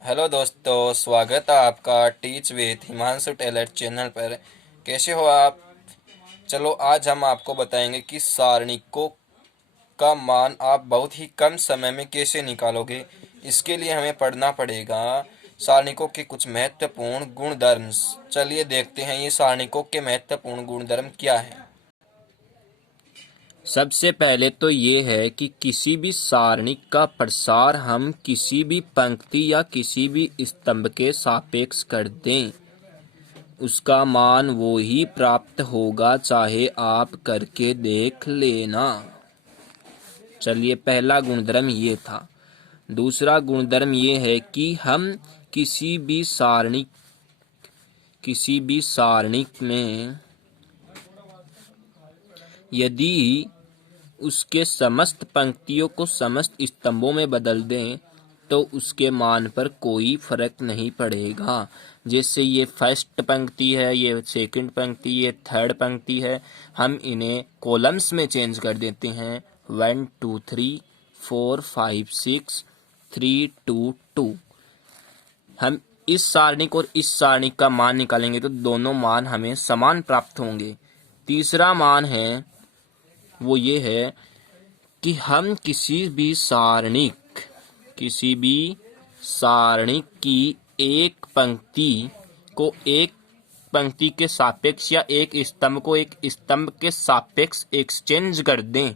Hello दोस्तों, स्वागत है आपका teach with Himanshu Tailor channel पर। कैसे हो आप? चलो आज हम आपको बताएंगे कि सारणिकों का मान आप बहुत ही कम समय में कैसे निकालोगे। इसके लिए हमें पढ़ना पड़ेगा सारणिकों के कुछ महत्वपूर्ण गुणधर्म। चलिए देखते हैं ये सारणिकों के महत्वपूर्ण गुणधर्म क्या है। सबसे पहले तो ये है कि किसी भी सारणिक का प्रसार हम किसी भी पंक्ति या किसी भी स्तंभ के सापेक्ष कर दें, उसका मान वो ही प्राप्त होगा, चाहे आप करके देख लेना। चलिए, पहला गुणधर्म ये था। दूसरा गुणधर्म ये है कि हम किसी भी सारणिक में यदि उसके समस्त पंक्तियों को समस्त स्तंभों में बदल दें तो उसके मान पर कोई फर्क नहीं पड़ेगा। जैसे ये फर्स्ट पंक्ति है, ये सेकंड पंक्ति, ये थर्ड पंक्ति है, हम इन्हें कॉलम्स में चेंज कर देते हैं। 1 2 3 4 5 6 3 2 2। हम इस सारणिक और इस सारणिक का मान निकालेंगे तो दोनों मान हमें समान प्राप्त होंगे। तीसरा मान है वो ये है कि हम किसी भी सारणिक की एक पंक्ति को एक पंक्ति के सापेक्ष या एक स्तंभ को एक स्तंभ के सापेक्ष एक्सचेंज कर दें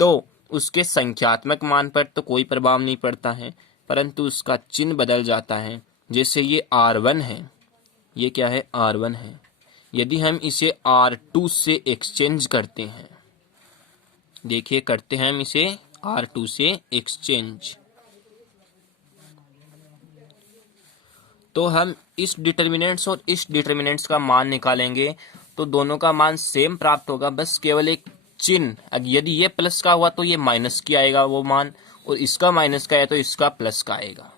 तो उसके संख्यात्मक मान पर तो कोई प्रभाव नहीं पड़ता है, परंतु उसका चिन्ह बदल जाता है। जैसे ये R1 है, ये क्या है? R1 है। यदि हम इसे R2 से एक्सचेंज करते हैं, देखिए करते हैं हम इसे R2 से एक्सचेंज, तो हम इस डिटर्मिनेंट्स और इस डिटर्मिनेंट्स का मान निकालेंगे तो दोनों का मान सेम प्राप्त होगा, बस केवल एक चिन्ह। यदि ये प्लस का हुआ तो ये माइनस की आएगा वो मान, और इसका माइनस का है तो इसका प्लस का आएगा।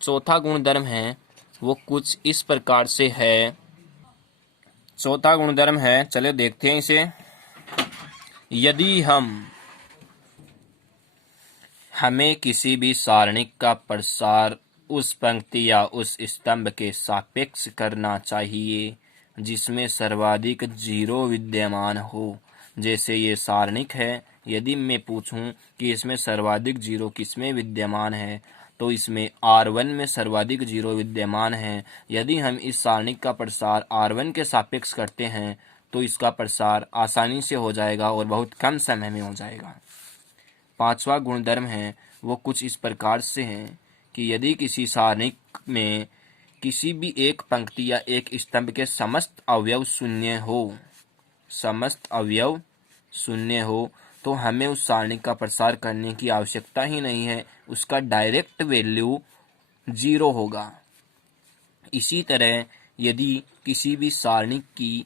चौथा गुणधर्म है वो कुछ इस प्रकार से है। चौथा गुणधर्म है, चलो देखते हैं इसे। यदि हमें किसी भी सारणिक का प्रसार उस पंक्ति या उस स्तंभ के सापेक्ष करना चाहिए जिसमें सर्वाधिक जीरो विद्यमान हो। जैसे ये सारणिक है, यदि मैं पूछूं कि इसमें सर्वाधिक जीरो किसमें विद्यमान है तो इसमें R1 में सर्वाधिक जीरो विद्यमान है। यदि हम इस सारणिक का प्रसार R1 के सापेक्ष करते हैं तो इसका प्रसार आसानी से हो जाएगा और बहुत कम समय में हो जाएगा। पांचवा गुणधर्म है वो कुछ इस प्रकार से है कि यदि किसी सारणिक में किसी भी एक पंक्ति या एक स्तंभ के समस्त अवयव शून्य हो तो हमें उस सारणिक का प्रसार करने की आवश्यकता ही नहीं है, उसका डायरेक्ट वैल्यू 0 होगा। इसी तरह यदि किसी भी सारणिक की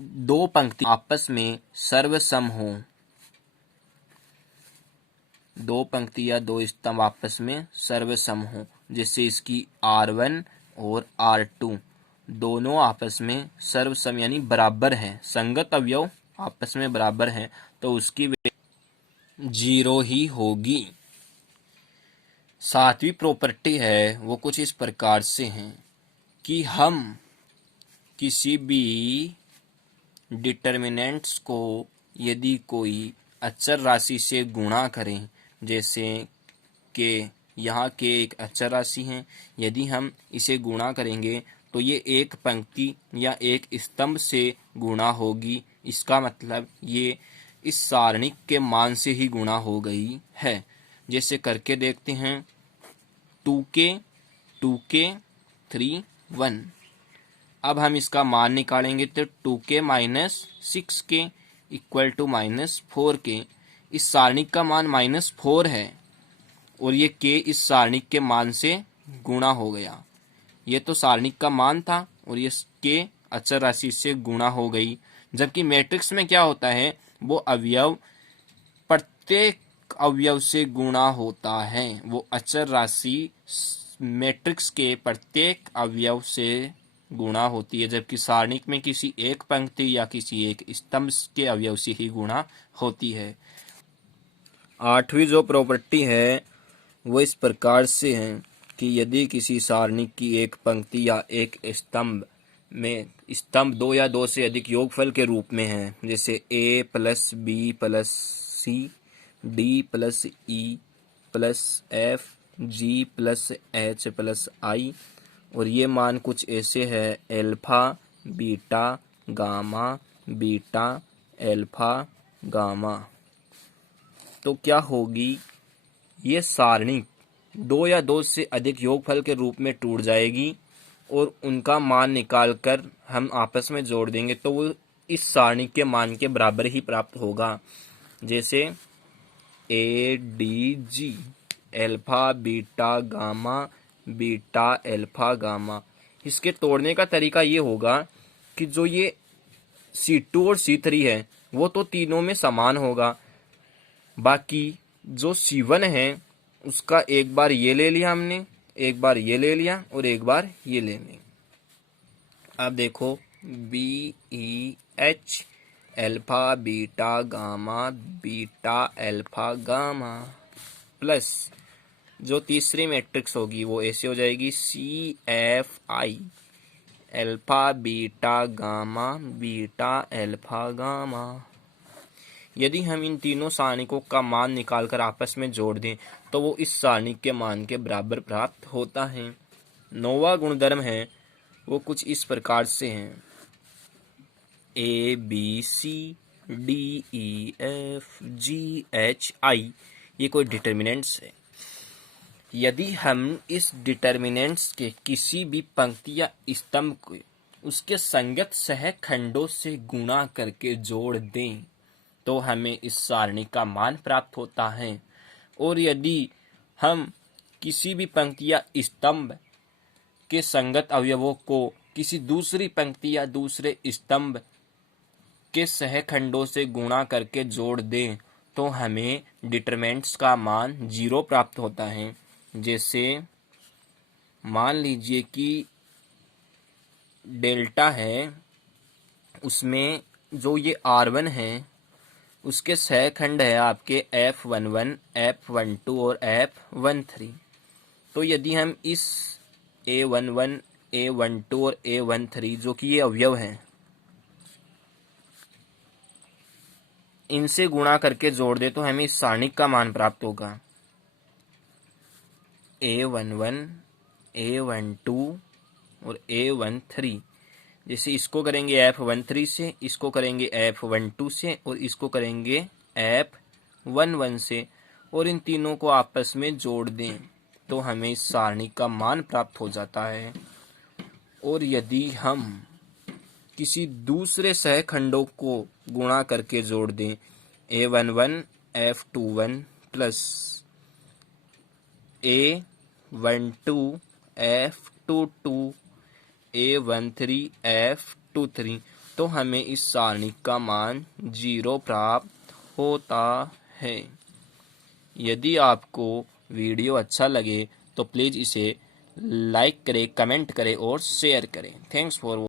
दो पंक्ति आपस में सर्वसम हो, दो पंक्ति या दो स्तंभ आपस में सर्वसम हो, जैसे इसकी R1 और R2 दोनों आपस में सर्वसम यानी बराबर हैं, संगत अवयव आपस में बराबर हैं, तो उसकी वैल्यू 0 ही होगी। सातवीं प्रॉपर्टी है वो कुछ इस प्रकार से है कि हम किसी भी डिटर्मिनेंट्स को यदि कोई अचर राशि से गुणा करें, जैसे के यहाँ के एक अचर राशि है, यदि हम इसे गुणा करेंगे तो ये एक पंक्ति या एक स्तंभ से गुणा होगी। इसका मतलब ये इस सारणिक के मान से ही गुणा हो गई है। जैसे करके देखते हैं, 2k 2k 3 1। अब हम इसका मान निकालेंगे तो 2k minus 6k equal to minus 4k। इस सारणिक का मान -4 है और ये k इस सारणिक के मान से गुणा हो गया। ये तो सारणिक का मान था और ये k अचर राशि से गुणा हो गई। जबकि मैट्रिक्स में क्या होता है, वो अवयव प्रत्येक अवयव से गुणा होता है। वो अचर राशि मैट्रिक्स के प्रत्येक अवयव से गुणा होती है, जबकि सारणिक में किसी एक पंक्ति या किसी एक स्तंभ के अवयव से ही गुणा होती है। आठवीं जो प्रॉपर्टी है वो इस प्रकार से है कि यदि किसी सारणी की एक पंक्ति या एक स्तंभ दो या दो से अधिक योगफल के रूप में है, जैसे a plus B plus C, D plus E plus F, G plus H plus I, और ये मान कुछ ऐसे है alpha beta gamma beta alpha gamma, तो क्या होगी, ये सारणी दो या दो से अधिक योगफल के रूप में टूट जाएगी और उनका मान निकालकर हम आपस में जोड़ देंगे तो वो इस सारणी के मान के बराबर ही प्राप्त होगा। जैसे A D G alpha beta gamma beta alpha gamma. इसके तोड़ने का तरीका ये होगा कि जो ये C2 और C3 है वो तो तीनों में समान होगा, बाकी जो C1 है उसका एक बार ये ले लिया हमने, एक बार ये ले लिया और एक बार ये ले लिया। अब देखो BEH alpha beta gamma beta alpha gamma plus जो तीसरी मैट्रिक्स होगी वो ऐसे हो जाएगी CFI alpha beta gamma beta alpha gamma. यदि हम इन तीनों सारणिकों का मान निकालकर आपस में जोड़ दें तो वो इस सारणी के मान के बराबर प्राप्त होता है। नौवां गुणधर्म है वो कुछ इस प्रकार से है ABCDEFGHI, ये कोई डिटर्मिनेंट्स है। यदि हम इस डिटर्मिनेंट्स के किसी भी पंक्ति या स्तंभ को उसके संगत सहखंडों से गुणा करके जोड़ दें तो हमें इस सारणी का मान प्राप्त होता है। और यदि हम किसी भी पंक्ति या स्तंभ के संगत अवयवों को किसी दूसरी पंक्ति या दूसरे स्तंभ के सहखंडों से गुणा करके जोड़ दें तो हमें डिटरमिनेंट्स का मान 0 प्राप्त होता है। जैसे मान लीजिए कि डेल्टा है, उसमें जो ये R1 है उसके सहखंड है आपके F11, F12 और F13। तो यदि हम इस A11, A12 और A13 जो कि ये अवयव हैं इनसे गुणा करके जोड़ दे तो हमें इस सारणी का मान प्राप्त होगा A11, A12 और A13। जैसे इसको करेंगे F13 से, इसको करेंगे F12 से और इसको करेंगे F11 से, और इन तीनों को आपस में जोड़ दें तो हमें इस सारणी का मान प्राप्त हो जाता है। और यदि हम किसी दूसरे सहखंडों को गुणा करके जोड़ दें A11 F21 plus A12 F22 A13 F23 तो हमें इस सारणी का मान 0 प्राप्त होता है। यदि आपको वीडियो अच्छा लगे तो प्लीज़ इसे लाइक करें, कमेंट करें और शेयर करें। Thanks for